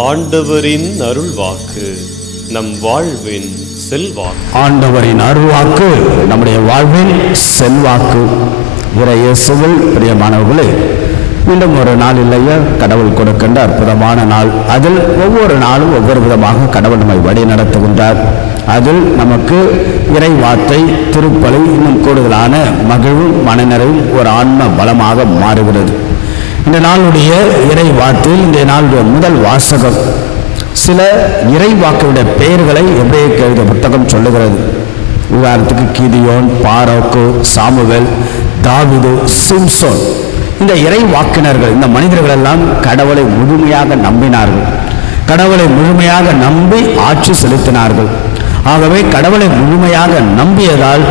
ஆண்டவரின் அருள்வாக்கு நம் வாழ்வின் செல்வாக்கு. ஆண்டவரின் அருள்வாக்கு நம்முடைய வாழ்வின் செல்வாக்கு. இறை இயேசுவில் பிரியமானவர்களே மீண்டும் ஒரு நாள் இல்லையா கடவுள் கொடுக்கின்ற அற்புதமான நாள். அதில் ஒவ்வொரு நாளும் ஒவ்வொரு விதமாக கடவுள் நம்மை வழி நடத்துகின்றார். அதில் நமக்கு இறை வார்த்தை திருப்பலை இன்னும் கூடுதலான மகிழ்வும் மனநிறைவும் ஒரு ஆன்ம பலமாக மாறுகிறது. இந்த நாளுடைய இறை வார்த்தையில் இந்த நாளுடைய முதல் வாசகம். சில இறை வாக்குடைய பெயர்களை எப்படி எழுதிய புத்தகம் சொல்லுகிறது. உதாரணத்துக்கு கிதியோன் பாரோக்கு சாமுவேல் தாவிது சிம்சோன். இந்த இறை வாக்கினர்கள் இந்த மனிதர்கள் எல்லாம் கடவுளை முழுமையாக நம்பினார்கள். கடவுளை முழுமையாக நம்பி ஆட்சி செலுத்தினார்கள். ஆகவே கடவுளை முழுமையாக நம்பியதால்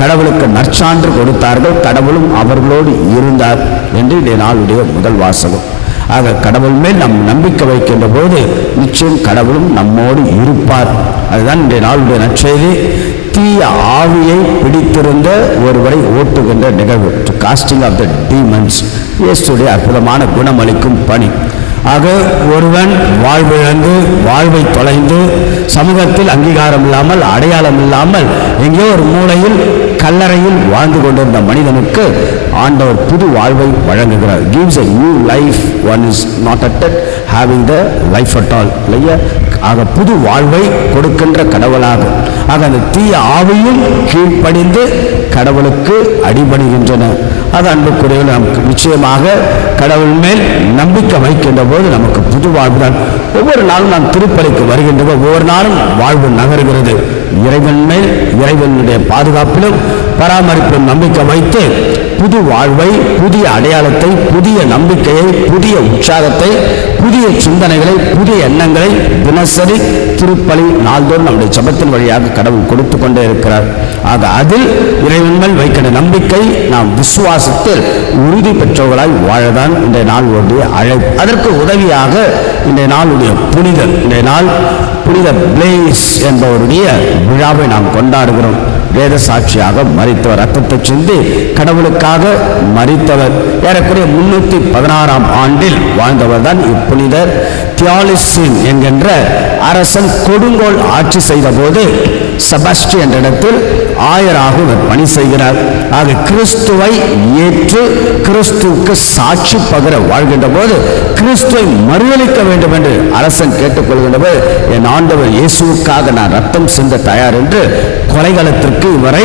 கடவுளுக்கு நற்சான்று கொடுத்தார்கள். கடவுளும் அவர்களோடு இருந்தார் என்று இதை நாளுடைய முதல் வாசகம். ஆக கடவுள் மேல் நம் நம்பிக்கை வைக்கின்ற போது நிச்சயம் கடவுளும் நம்மோடு இருப்பார். அதுதான் இன்றைய நாளுடைய நற்செய்தி. தீய ஆவியை பிடித்திருந்த ஒருவரை ஓட்டுகின்ற நிகழ்வு. To casting of the demons இயேசுடைய அற்புதமான குணமளிக்கும் பணி. ஆக ஒருவன் வாழ்விழந்து வாழ்வை தொலைந்து சமூகத்தில் அங்கீகாரம் இல்லாமல் அடையாளம் இல்லாமல் எங்கேயோ ஒரு மூலையில் கல்லறையில் வாழ்ந்து கொண்டிருந்த மனிதனுக்கு ஆண்டவர் புது வாழ்வை வழங்குகிறார். Gives a new life one is not at having the life at all இல்லையா? ஆக புது வாழ்வை கொடுக்கின்ற கடவுளாகும். ஆக அந்த தீய ஆவியும் கீழ்ப்படிந்து கடவுளுக்கு அடிபடுகின்றன அது அன்புக்குரிய நமக்கு நிச்சயமாக கடவுள் மேல் நம்பிக்கை வைக்கின்ற போது நமக்கு புது வாழ்வு தான் ஒவ்வொரு நாளும் நாம் திருப்பலிக்கு வருகின்ற ஒவ்வொரு நாளும் வாழ்வு நகர்கிறது. இறைவன் மேல் இறைவனுடைய பாதுகாப்பிலும் பராமரிப்பிலும் நம்பிக்கை வைத்து புது வாழ்வை புதிய அடையாளத்தை புதிய நம்பிக்கையை புதிய உற்சாகத்தை புதிய சிந்தனைகளை புதிய எண்ணங்களை தினசரி திருப்பலி நாள்தோறும் நம்முடைய சபத்தின் வழியாக கடவுள் கொடுத்து கொண்டே இருக்கிறார். ஆக அதில் இறைவன் வைக்கிற நம்பிக்கை நாம் விசுவாசத்தில் உறுதி பெற்றவர்களாய் வாழதான் இன்றைய நாள் உடைய அழைப்பு. அதற்கு உதவியாக இன்றைய நாளுடைய புனிதர் இன்றைய நாள் புனித பிளேஸ் என்பவருடைய விழாவை நாம் கொண்டாடுகிறோம். வேத சாட்சியாக மறித்தவர். ரத்தத்தை சிந்தி கடவுளுக்காக மறித்தவர். ஏறக்குறைய முன்னூத்தி பதினாறாம் ஆண்டில் வாழ்ந்தவர் தான் இப்புனிதர் தியாலிசின் என்கின்ற அரசன் கொடுங்கோல் ஆட்சி செய்த போது சபஸ்டி என்ற இடத்தில் ஆயராக இவர் பணி செய்கிறார். ஆக கிறிஸ்துவை ஏற்று கிறிஸ்துவுக்கு சாட்சி பகர வாழ்கின்ற போது கிறிஸ்துவை மறுதளிக்க வேண்டும் என்று அரசன் கேட்டுக்கொள்கின்ற போது என் ஆண்டவர் இயேசுவுக்காக நான் ரத்தம் சிந்த தயார் என்று கொலைகளத்திற்கு இவரை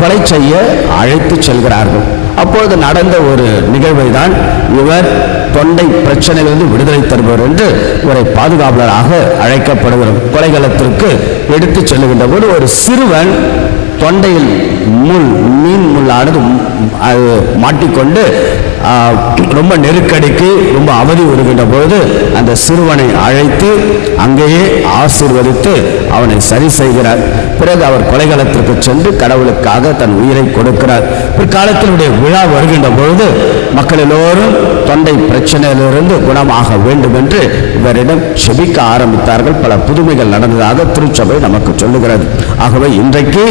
கொலை செய்ய அழைத்து செல்கிறார்கள். அப்பொழுது நடந்த ஒரு நிகழ்வை தான் இவர் தொண்டை பிரச்சனையிலிருந்து விடுதலை தருபவர் என்று இவரை பாதுகாவலராக அழைக்கப்படுகிறார் கொலைகளத்திற்கு எடுத்துச் செல்லுகின்ற போது ஒரு சிறுவன் தொண்டையில் முள் மீன் முள்ளானது அது மாட்டிக்கொண்டு ரொம்ப நெருக்கடிக்கு ரொம்ப அவதி வருகின்ற பொழுது அந்த சிறுவனை அழைத்து அங்கேயே ஆசிர்வதித்து அவனை சரி செய்கிறார். பிறகு அவர் கொலைகளத்திற்கு சென்று கடவுளுக்காக தன் உயிரை கொடுக்கிறார். பிற்காலத்தினுடைய விழா வருகின்ற பொழுது மக்கள் எல்லோரும் தொண்டை பிரச்சனையிலிருந்து குணமாக வேண்டும் என்று இவரிடம் செபிக்க ஆரம்பித்தார்கள். பல புதுமைகள் நடந்ததாக திருச்சபை நமக்கு சொல்லுகிறது. ஆகவே இன்றைக்கு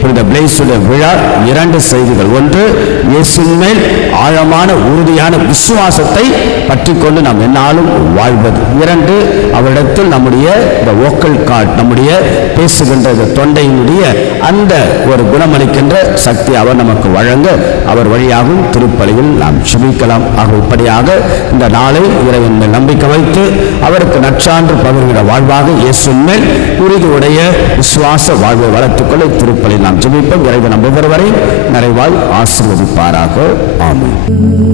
புனித பிளேசுடைய விழா இரண்டு செய்திகள். ஒன்று இயேசின் மேல் ஆழமான உறுதியான விசுவாசத்தை பற்றி கொண்டு நாம் என்னாலும் வாழ்வது. இரண்டு அவரிடத்தில் நம்முடைய இந்த ஓக்கல் கார்டு நம்முடைய பேசுகின்ற இந்த தந்தையினுடைய அந்த ஒரு குணமளிக்கின்ற சக்தி அவர் நமக்கு வழங்க அவர் வழியாகவும் திருப்பலியில் நாம் சுமிக்கலாம் ஆக இப்படியாக இந்த நாளை இறைவன் மேல் நம்பிக்கை வைத்து அவருக்கு நற்சான்று பகிர்கிற வாழ்வாக இயேசுவின் மேல் உறுதி உடைய விசுவாச வாழ்வை வளர்த்துக்கொள்ள திருப்பலி நாம் ஜெபிப்போம். இறைவன் நம் ஒவ்வொருவரை நிறைவாய் ஆசீர்வதிப்பாராக. ஆமாம்